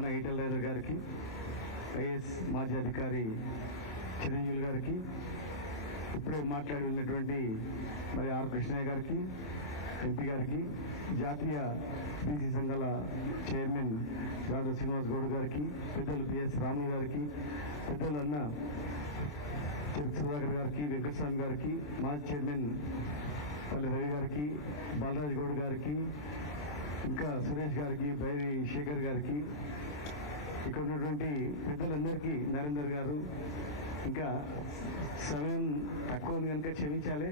అన్న ఈటెల గారికి, ఐఏఎస్ మాజీ అధికారి చిరంజీవి గారికి, ఇప్పుడే మాట్లాడి ఉన్నటువంటి మరి ఆర్ కృష్ణయ్య గారికి, ఎంపీ గారికి, జాతీయ బీసీ సంఘాల చైర్మన్ రాధా శ్రీనివాస్ గౌడ్ గారికి, పెద్దలు బిఎస్ రాములు గారికి, పెద్దలు అన్న సుధాకర్ గారికి, వెంకటస్వామి గారికి, మాజీ చైర్మన్ పల్లి రవి గారికి, బాలరాజ్ గౌడ్ గారికి, ఇంకా సురేష్ గారికి, బైరి శేఖర్ గారికి, ఇక్కడ ఉన్నటువంటి పెద్దలందరికీ, నరేందర్ గారు, ఇంకా సమయం తక్కువ ఉంది కనుక క్షమించాలి.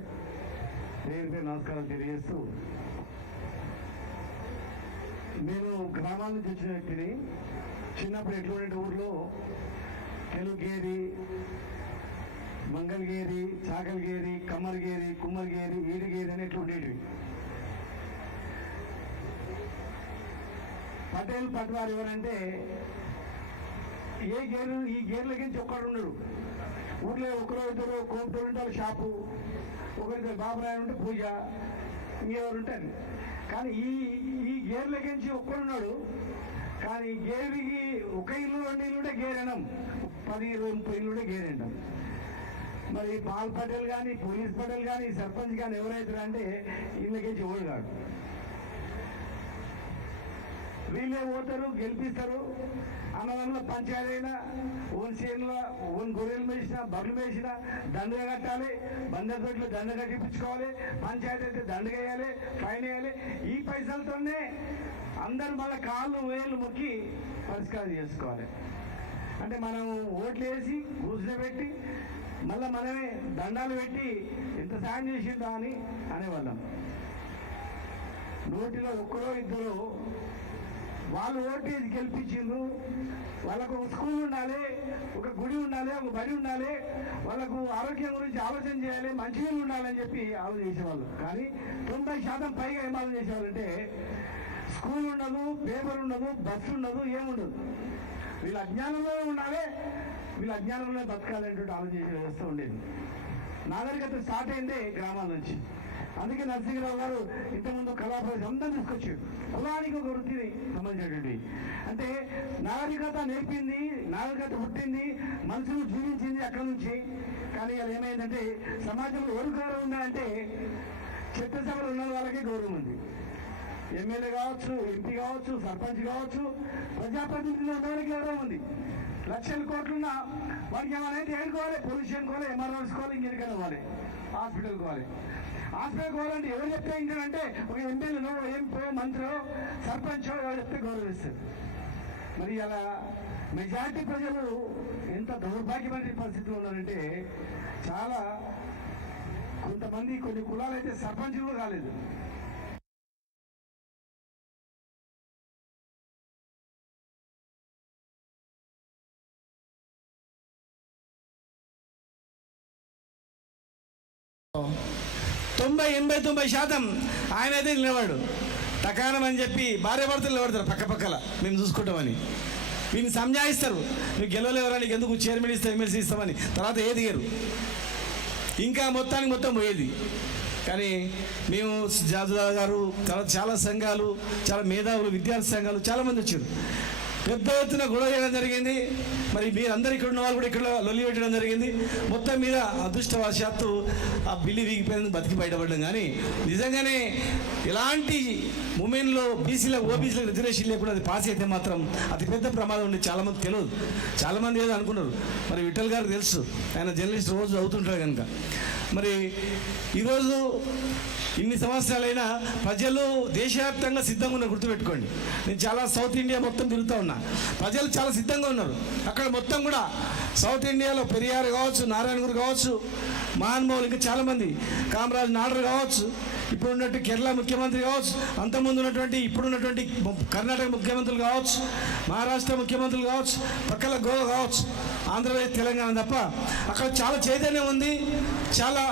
పేరుపై నమస్కారాలు తెలియజేస్తూ, నేను గ్రామాల నుంచి వచ్చిన వ్యక్తిని. చిన్నప్పుడు ఎటువంటి ఊర్లో తెలుగేరి, మంగళగిరి, చాకల్గేరి, కమ్మర్గేరి, కుమ్మర్గేరి, ఈడిగేరి అని ఎట్లా ఉండేటివి. పటేల్ పట్వారు ఎవరంటే ఏ గేరు, ఈ గేర్లకి ఒక్కడు ఉండడు. ఊర్లో ఒకరో ఇద్దరు కోపటోళ్ళు ఉంటే వాళ్ళ షాపు, ఒకరికి బాబురాయలు ఉంటే పూజ, ఇంకెవరు ఉంటారు. కానీ ఈ గేర్లకించి ఒక్కడున్నాడు. కానీ గేరికి ఒక ఇల్లు 2 ఇల్లు ఉంటే గేరెనం, 10, 20, 30 ఇల్లు ఉంటే గేరెంటాం. మరి పాల్ పటేల్ కానీ, పోలీస్ పటేల్ కానీ, సర్పంచ్ కానీ ఎవరైతారు అంటే ఇళ్ళకించి ఓడి కాడు. వీళ్ళే పోతారు, గెలిపిస్తారు. అన్నదానంలో పంచాయతీ అయినా, ఓన్ చేనులో ఓన్ గొర్రెలు మేసినా, బర్రెలు మేసినా దండగా కట్టాలి, బందర్పేటలో దండ కట్టించుకోవాలి, పంచాయతీ అయితే దండగ వేయాలి, ఫైన్ వేయాలి. ఈ పైసలతోనే అందరు మళ్ళీ కాళ్ళు వేళ్ళు మొక్కి పరిష్కారం చేసుకోవాలి. అంటే మనం ఓట్లు వేసి కూర్చోబెట్టి మళ్ళీ మనమే దండాలు పెట్టి ఎంత సాయం చేసిందా అని అనేవాళ్ళం. నోటిలో ఒక్కరో ఇద్దరు వాళ్ళు ఓటేసి గెలిపించిండ్రు. వాళ్ళకు ఒక స్కూల్ ఉండాలి, ఒక గుడి ఉండాలి, ఒక బడి ఉండాలి, వాళ్ళకు ఆరోగ్యం గురించి ఆలోచన చేయాలి, మంచినీళ్ళు ఉండాలని చెప్పి ఆలోచన చేసేవాళ్ళు. కానీ 90% పైగా ఏం ఆలోచన చేసేవాళ్ళంటే స్కూల్ ఉండదు, పేపర్ ఉండదు, బస్సు ఉండదు, ఏముండదు. వీళ్ళ అజ్ఞానంలో ఉండాలి, వీళ్ళ అజ్ఞానంలో బతకాలనేటువంటి ఆలోచన చేస్తూ ఉండేది. నాగరికత స్టార్ట్ అయిందే గ్రామాల నుంచి. అందుకే నరసింహరావు గారు ఇంతకుముందు కళాపరిషత్ అందరూ తీసుకొచ్చారు. కులానికి ఒక వృత్తిని సంబంధించినటువంటి, అంటే నాగరికత నేర్పింది, నాగరికత పుట్టింది, మనుషులు జీవించింది అక్కడ నుంచి. కానీ అది ఏమైందంటే సమాజంలో ఎవరు గౌరవం ఉందంటే చట్టసభలో ఉన్న వాళ్ళకే గౌరవం ఉంది. ఎమ్మెల్యే కావచ్చు, ఎంపీ కావచ్చు, సర్పంచ్ కావచ్చు, ప్రజాప్రతినిధులు ఉన్న వాళ్ళకి గౌరవం ఉంది. లక్షల కోట్లున్నా వాడికి ఏమైనా ఏడుకోవాలి, పొల్యూషన్ కోవాలి, ఎంఆర్ఓస్ కోవాలి, ఇంకెక్కడికైనా పోవాలి, హాస్పిటల్ కోవాలి. హాస్పిటల్ పోవాలంటే ఎవరు చెప్తే ఏంటంటే ఒక ఎమ్మెల్యేనో, ఎంపీ, మంత్రో, సర్పంచో ఎవరు చెప్తే గౌరవిస్తారు. మరి అలా మెజారిటీ ప్రజలు ఎంత దౌర్భాగ్యమైన పరిస్థితిలో ఉన్నారంటే చాలా కొంతమంది కొన్ని కులాలు అయితే సర్పంచ్ కూడా కాలేదు. 90-89% ఆయన అయితే నిలబడు తకానం అని చెప్పి భార్య భర్తలు నిలబడతారు పక్క పక్కల, మేము చూసుకుంటామని. వీళ్ళని సంజాయిస్తారు, మీకు గెలవలేవరా, నీకు ఎందుకు చైర్మన్ ఇస్తాం, ఎమ్మెల్సీ ఇస్తామని. తర్వాత ఏదిగారు, ఇంకా మొత్తం పోయేది. కానీ మేము జాదుదా గారు, తర్వాత చాలా సంఘాలు, చాలా మేధావులు, విద్యార్థి సంఘాలు చాలామంది వచ్చారు. పెద్ద ఎత్తున గొడవ చేయడం జరిగింది. మరి మీరందరూ ఇక్కడ ఉన్న వాళ్ళు కూడా ఇక్కడ లొల్లి పెట్టడం జరిగింది. మొత్తం మీద అదృష్టవశాత్తు ఆ బిల్లు వీగిపోయినందుకు బతికి బయటపడ్డం. కానీ నిజంగానే ఇలాంటి మూమెంట్లో బీసీలకు, ఓబీసీలకు రిజర్వేషన్ లేకుండా అది పాస్ అయితే మాత్రం అతి పెద్ద ప్రమాదం ఉంది. చాలామంది తెలియదు, చాలామంది ఏదో అనుకున్నారు. మరి విఠల్ గారు తెలుసు, ఆయన జర్నలిస్ట్ రోజు అవుతుంటారు కనుక. మరి ఈరోజు ఇన్ని సంవత్సరాలైనా ప్రజలు దేశవ్యాప్తంగా సిద్ధంగా ఉన్నారు. గుర్తుపెట్టుకోండి, నేను చాలా సౌత్ ఇండియా మొత్తం తిరుగుతూ ఉన్నా. ప్రజలు చాలా సిద్ధంగా ఉన్నారు. అక్కడ మొత్తం కూడా సౌత్ ఇండియాలో పెరియార్ కావచ్చు, నారాయణగురు కావచ్చు, మహానుభావులు ఇంకా చాలామంది, కామరాజ్ నాడర్ కావచ్చు, ఇప్పుడు ఉన్నట్టు కేరళ ముఖ్యమంత్రి కావచ్చు, అంతకుముందు ఉన్నటువంటి ఇప్పుడున్నటువంటి కర్ణాటక ముఖ్యమంత్రులు కావచ్చు, మహారాష్ట్ర ముఖ్యమంత్రులు కావచ్చు, పక్కల గోవా కావచ్చు, ఆంధ్రప్రదేశ్, తెలంగాణ తప్ప అక్కడ చాలా చైతన్యం ఉంది. చాలా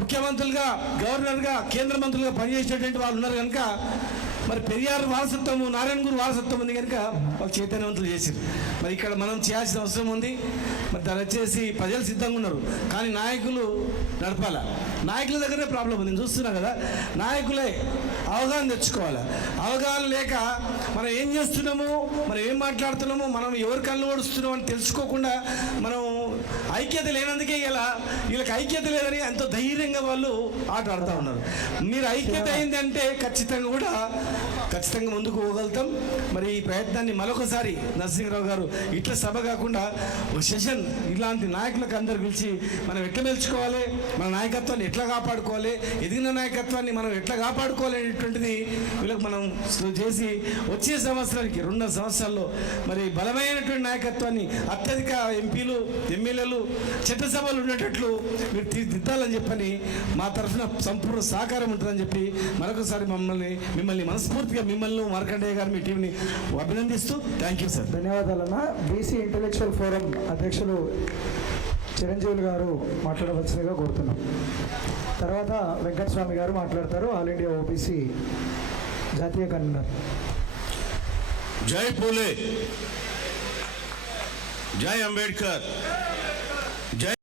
ముఖ్యమంత్రులుగా, గవర్నర్గా, కేంద్ర మంత్రులుగా పనిచేసేటువంటి వాళ్ళు ఉన్నారు కనుక మరి పెరియార్ వారసత్వము, నారాయణగురు వారసత్వం ఉంది కనుక వాళ్ళు చైతన్యవంతులు చేశారు. మరి ఇక్కడ మనం చేయాల్సిన అవసరం ఉంది. మరి దాని వచ్చేసి ప్రజలు సిద్ధంగా ఉన్నారు, కానీ నాయకులు నడపాల. నాయకుల దగ్గరే ప్రాబ్లం ఉంది. నేను చూస్తున్నా కదా, నాయకులే అవగాహన తెచ్చుకోవాలి. అవగాహన లేక మనం ఏం చేస్తున్నాము, మనం ఏం మాట్లాడుతున్నాము, మనం ఎవరు కళ్ళు ఓడుస్తున్నాం అని తెలుసుకోకుండా మనం ఐక్యత లేనందుకే ఇలా వీళ్ళకి ఐక్యత లేదని ఎంతో ధైర్యంగా వాళ్ళు ఆట ఆడుతూ ఉన్నారు. మీరు ఐక్యత అయింది అంటే ఖచ్చితంగా ముందుకు పోగలుగుతాం. మరి ఈ ప్రయత్నాన్ని మరొకసారి నరసింహరావు గారు ఇట్లా సభ కాకుండా ఒక సెషన్ ఇలాంటి నాయకులకు అందరు పిలిచి మనం ఎట్లా మెలుచుకోవాలి, మన నాయకత్వాన్ని ఎట్లా కాపాడుకోవాలి, ఎదిగిన నాయకత్వాన్ని మనం ఎట్లా కాపాడుకోవాలి అనేటువంటిది వీళ్ళకి మనం చేసి వచ్చే సంవత్సరానికి 2 సంవత్సరాల్లో మరి బలమైనటువంటి నాయకత్వాన్ని అత్యధిక ఎంపీలు ఎమ్మెల్యేలు చట్టసభలు ఉండేటట్లు మీరు తీర్చిదిద్దాలని చెప్పని మా తరఫున సంపూర్ణ సహకారం ఉంటుందని చెప్పి మరొకసారి మిమ్మల్ని మనస్ఫూర్తిగా మిమ్మల్ని మార్కండేయ గారు మీ టీంని అభినందిస్తూ థ్యాంక్ యూ సార్. ధన్యవాదాలన్న. బీసీ ఇంటెలెక్చువల్ ఫోరం అధ్యక్షులు చిరంజీవులు గారు మాట్లాడవలసిందిగా కోరుతున్నాం. తర్వాత వెంకటస్వామి గారు మాట్లాడతారు, ఆల్ ఇండియా ఓబీసీ జాతీయ కన్వీనర్. జై పూలే, జై అంబేద్కర్, జై